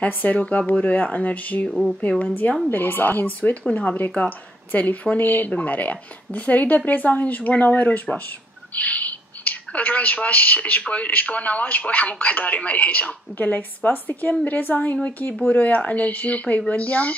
هفسروکا بورویا انرژی و پیوندیان برزاهین سوید کن هابریکا تلفونی بمره. دسری دبرزاهین جبونا و روش باش. روش باش جبو نواش بو همون کداری ما یهجان. گلکس باستی که برزاهین وکی بورویا انرژی و پیوندیان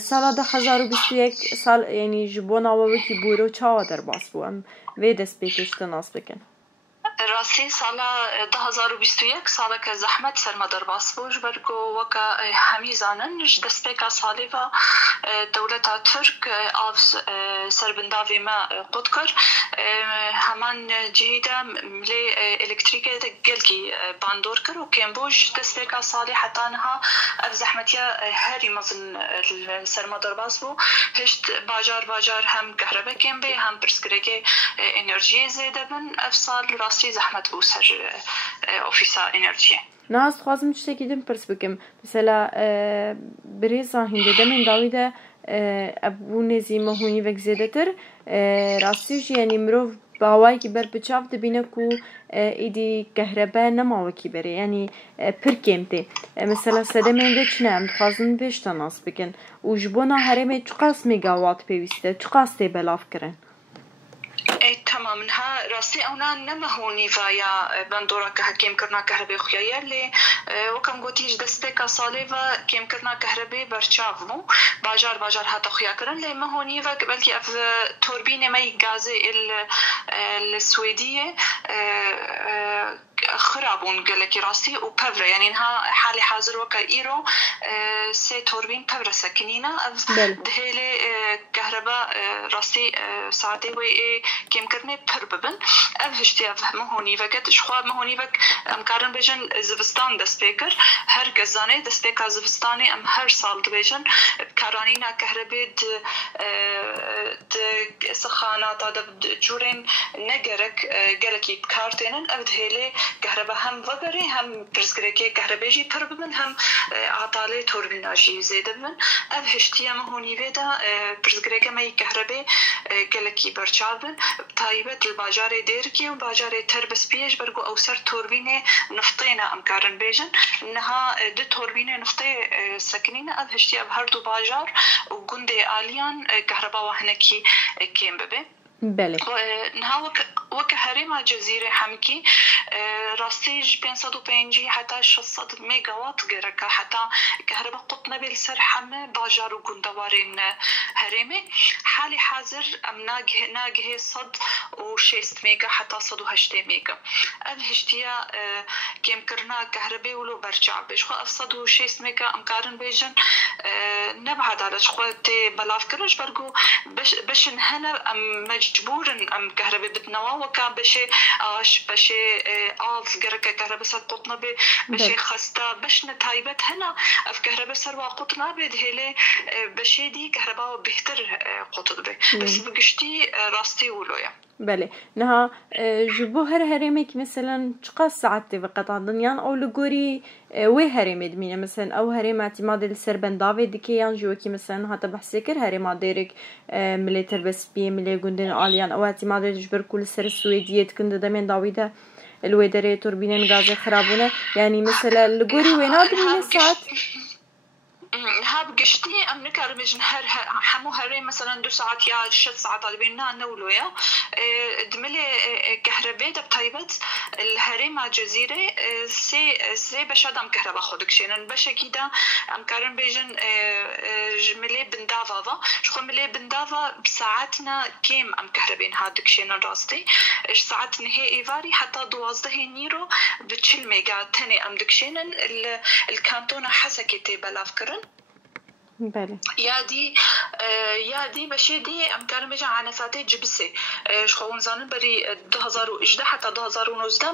سال 2021 سال یعنی جبونا و وکی بورو چاو در باس بوم و دست بیکش تناس بکن. راستی سال 2021 سال که زحمت سرمدار باس بوش برگو وکا همی زانن دست بیکا سالی و دولت ترک آف سربنداوی ما قد کر همان جهیده ملی الکتریکی گلکی باندور کر و کم بوش دست بیکا سالی حتی نها اف زحمتی هری مزن سرمدار باس بو هشت باجار هم کهربا کم بی هم پرسکرگی انرژی زیده بن اف سال راستی زحمت بو سر اوفیسا انرژی. ناز خوازم چه کدیم پرس بکم مثلا بریزا هنده دمن داویده ابو نزیمه هونی وک زیده تر راستیش یعنی مروف باوایی که بر بچاف دبینه کو ایدی کهربا نماوکی بره یعنی پر کمته مثلا سده من دچ نم خوازم ویش تناس بکن و جبونا هرمه چقاس مگاوات پیوسته چقاس تی بلاف کرن تمام ها راستی اونا نمهونی فایا بندورا که حکیم کرنا کهربی خویایی لی وکم گوتیج دست بکا سالی و کیم کرنا کهربی برچاو مو باجار حتی خویا کرن لی مهونی و بلکه اف توربین مای گازی السویدیه خرابون قالك راسي وبافرا يعني انها حالي حاضر وكا ايرو سي توربين بافرا ساكنينه دهيلي كهرباء راسي ساعتي وي كيم كرني بترببن افهشتي افهم هوني فقط شخوا مهوني فك امكارن بيجن زفستان دستيكر هر غزاني دستيكا زفستاني ام هر سال دبيجن كارانينا كهرباء د سخانات د جورين نگرك قالكي بكارتينن افدهيلي كهرباء هم وغيره هم برزقريكي كهرباجي بربمن هم عطالي توربيناجي زيدمن افهشتيا مهوني بيدا برزقريكي ماي كهرباء قالكي برچابن تايبه الباجار ديركي وباجار تربس بيج برغو او سر توربينه نفطينا امكارن بيجن انها د توربينه نفطي سكنينه افهشتيا بهر دو باجار وغندي اليان كهرباء وهنكي كيم ببي بله نها وك هرم جزيرة حمكي راستيج 550 حتى 600 ميجا وات جركا حتى كهرباء قطنا بالسر حمى باجار وجندوارين هرمي حالي حاضر ام ناجه صد و6 ميجا حتى صد و8 ميجا الهشتيا كيم كرنا كهرباء ولو برجع بيش خو افصد و6 ميجا امكارن بيجن نبعد على شخوت بلاف كرش برجو بش هنا ام مجبورن ام كهرباء بتنوا وكان بشي آف جركا كهرباء سر قطنا بشي خستا بش نتايبت هنا اف كهرباء سر وقطنا بدهله بشي دي كهرباء بهتر قطط به بس بقشتي راستي ولويا بله نها جبو هرمك مثلا چقدر ساعتي وقت عندن او لغوري وي هرم ادمينه مثلا او هرم اعتماد السربن دافيد كي يان جوكي مثلا حتى بحسكر هرم ديرك مليتر بس بي ملي غندن اليان او اعتماد الجبر كل سر السويديه كند دمن داويده الويدري توربينين غاز خرابونه يعني مثلا لغوري ويناد من ساعات هاب قشتي ام نكرمج نهر حمو هري مثلا 2 ساعات يا 6 ساعات بينا نولويا دملي كهرباء بطيبت الهري مع جزيره سي بشادم كهرباء خودك شينن باش كده ام كارن بيجن جملي بندافا شخو ملي بندافا بساعتنا كيم ام كهرباء هادك شينن راستي ايش ساعات نهائي فاري حتى 12 نيرو بتشل ميجا تاني ام دكشينن الكانتونا حسكتي بلافكرن بله يا دي بشي دي امكان بيجا عنفاتي جبسي شخون زانن بري 2018 حتى 2019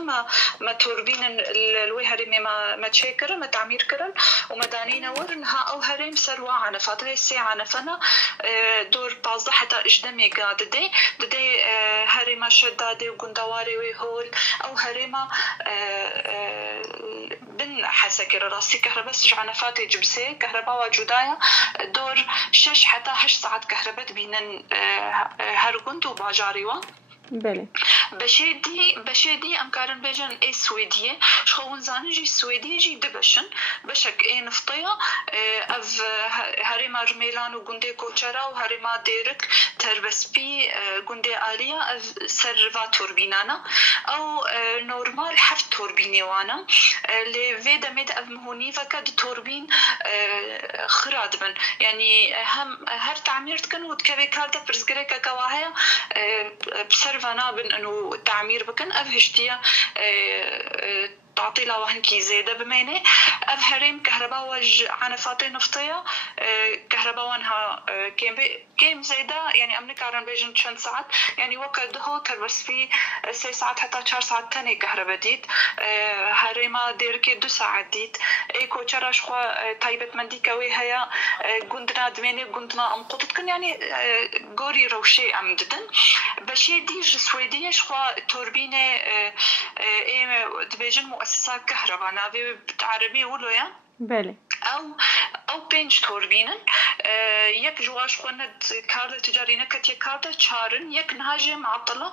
ما توربين الوي هرمي ما تشيكر ما تعمير كرن ومدانينا ورنها او هرم سروا عنفاتي سي عنفنا دور 15 حتى اجدمي قاد دي هرما شدادي وغندواري ويهول او هرما بن حسكر راسي كهرباء عنفاتي جبسي كهرباء وجدايا دور 6 حتى 8 ساعات كهرباء بينن هرغند وباجاريوا بله بشيدي ام كارن بيجن اي سويديه شخون زانجي سويديه جي دبشن بشك اي نفطيه اف هريما رميلان وغوندي كوچرا وهريما ديرك تربسبي غوندي اليا سرفا توربينانا او نورمال حفت توربيني وانا اللي فيدا ميد اف مهوني فكاد توربين خرادبن يعني هم هر تعميرت كان وتكبي كارتا برزغريكا كواهيا بسرفانا بن انه التعمير بكن افهشتيا تعطي لها هنكي زيادة بمعنى أظهرين كهرباء وج عنفاتي نفطية كهرباء وانها كيم زيادة يعني أمني كارن بيجن 2 ساعات يعني وقت هو تربس في 6 ساعات حتى 4 ساعات تاني كهرباء ديت هريما ديركي 2 ساعات ديت ايكو تشارش خوا طيبة مندي كوي هيا قندنا دميني قندنا أم قطتكن يعني قوري روشي أمددن بشي ديج سويدية شخوا توربينة دبيجن مؤسسة كهرباء نابي بالعربي ولويا بله او بينج توربينن يك جواش خوند كارد تجارينا كتي كارد تشارن يك نهاجم معطله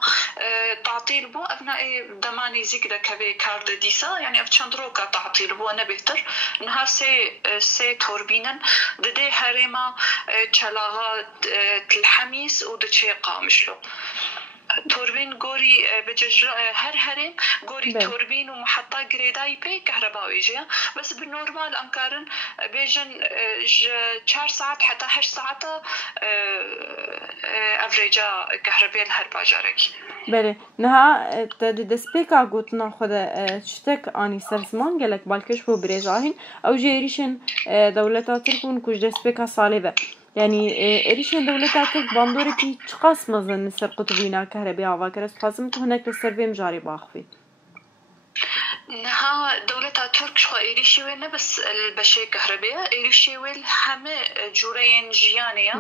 تعطيل بو ابناء دماني زيكدا كبي كارد ديسا يعني افشاندروكا تعطيل بو انا بهتر نها سي توربينن ددي هريما تشلاغا الحميس ودشي قامشلو توربين غوري بججر هرم غوري توربين ومحطة جريداي بي كهربائي جيا بس بالنورمال أنكارن بيجن 4 ساعات حتى 8 ساعات أفريجا كهربائي الهرباجارك بله نها دسبيكا قوتنا خدا شتك آني سرزمان جلك بالكش بو بريجاهين أو جيريشن دولتا تركون كوش دسبيكا صالبة يعني إيريشن دولتا ترك باندوركي چقاس مزن نسر قطبينا كهربي آوا كرس خازم تو هناك السربي مجاري باخفي نها دولة ترك شو إيريشي وين بس البشي كهربية إيريشي وين هم جورين جيانية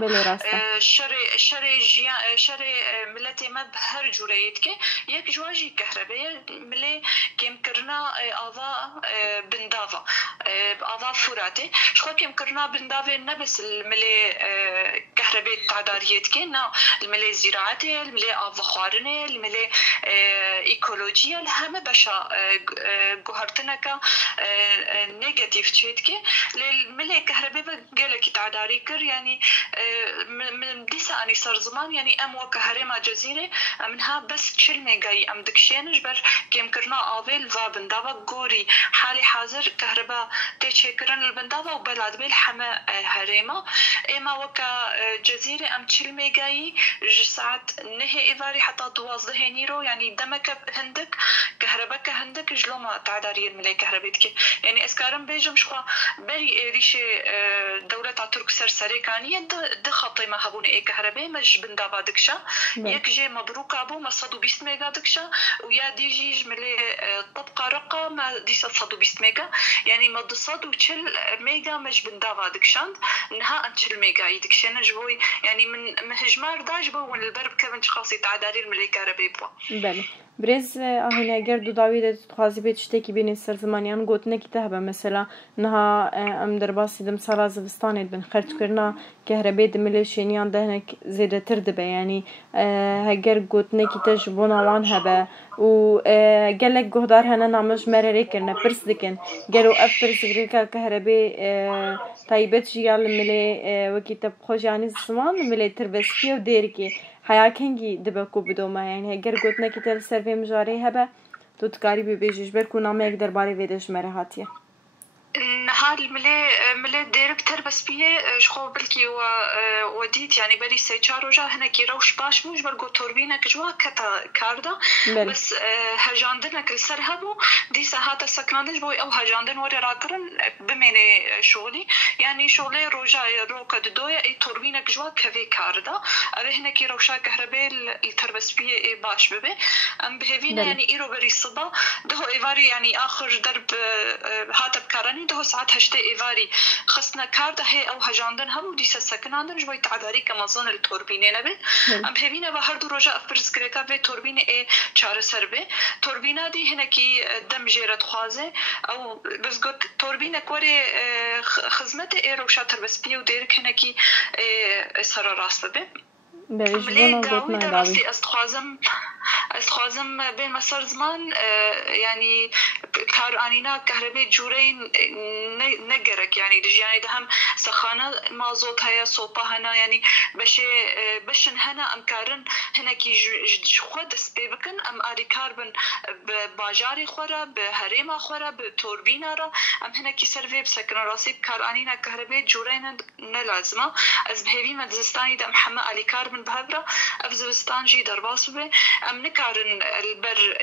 شري ملتي ما بهر جوريتك يك جواجي كهربية ملي كم كرنا آذا بندافا آذا فراتي شو كم كرنا بندافا نبس الملي كهربية تعداريتك نا الملي زراعتي الملي آذا خوارني الملي إيكولوجيا الهم بشا جوهرتناكا نيجاتيف تشيتكي للملي كهرباء بقالك تعداري كر يعني من ديسا أني صار زمان يعني أم وكهرما جزيرة منها بس تشيل ميجاي أم دكشينش بر كيم كرنا آفيل و بنداوا جوري حالي حاضر كهرباء تشكرن البنداوا وبلاد بالحما هرما إما وكا جزيرة أم تشيل ميجاي جسات نهي إيفاري حتى 12 نيرو يعني دمك هندك كهرباء هندك جلوما تعداري الملاي كهربيتك يعني اسكارم بيجم شخوا بري ريشه دولة ترك سرسري كانية د خطي ما هبون اي كهرباء مش بندابا دكشا يك جي مبروك ابو ما 120 ميجا دكشا ويا دي جي ملي طبقة رقة ما دي 120 ميجا يعني ما 120 ميجا مش بندابا دكشاند نها انشل ميجا يدكشنا جوي يعني من هجمار داج بو البرب كمان خاصي تعداري الملاي كهرباء بوا بله برز هنا اگر دو داوی تخوازی بیت شتکی بین سر زمانیان گوتنه کی تهبه مثلا نها ام در باسی دم سال زمستان بن خرج کرنا كهرباء دملي شينيان دهنك زيادة تردبه يعني هجر گوتنه کی تجبون وان هبه و جلك جهدار هنا نعمش مرة كرنا برس دكن جلو أفرس غريكا كهرباء طيبت جيال ملي وكتاب خوش يعني الزمان ملي تربسكي وديركي حياك هنگی دبکو بدوما يعني هگر گوتنه کی تل سروی مجاری هبه تو تکاری ببیجیش برکو نامه یک درباره ویدش مره هاتیه نهار ملي ديركتر بس بيه شخو بلكي وديت يعني بلي سيچار وجا هنا كي روش باش موج برغو توربينا كجوا كتا كاردا بس هجاندنا كل سرهبو دي ساعات سكنانج بوي او هجاندن وري راكرن بميني شغلي يعني شغلي روجا روكا دويا اي توربينا كجوا كفي كاردا ابي هنا كي روشا كهرباء التربس بيه اي باش ببي ام بهفينا يعني ايرو بري صبا ده ايفاري يعني اخر درب هاتب كاراني ده ساعات هشتي إيفاري خصنا كارده هي أو هجاندن هم ودي سكناندن جوي تعداري كمازون التوربينة نبي أم بهبينا بهردو رجاء فرز كريكا في توربينة إيه چار سربه توربينة دي هنا كي دم جيرت خوازه أو بس قلت توربينة كوري خدمته إيه روشاتر بس بيو ديرك هنا كي سر راس ببه بريجبونا قوتنا داوي استخوازم بين مسار زمان يعني كار آنينا كهرباء جورين نجرك يعني دج يعني ده هم سخانة مازوت هيا صوبة هنا يعني بشن هنا أم كارن هنا كي خود سبيبكن أم آري كاربن باجاري خورا بهريما خورا بتوربينا را أم هنا كي سرفي بسكن راسي كار آنينا كهرباء جورين نلازمة از بهيبي مدزستاني ده محمد آلي كاربن بهبرا أفزبستان جي درباسو به أم نكارن البر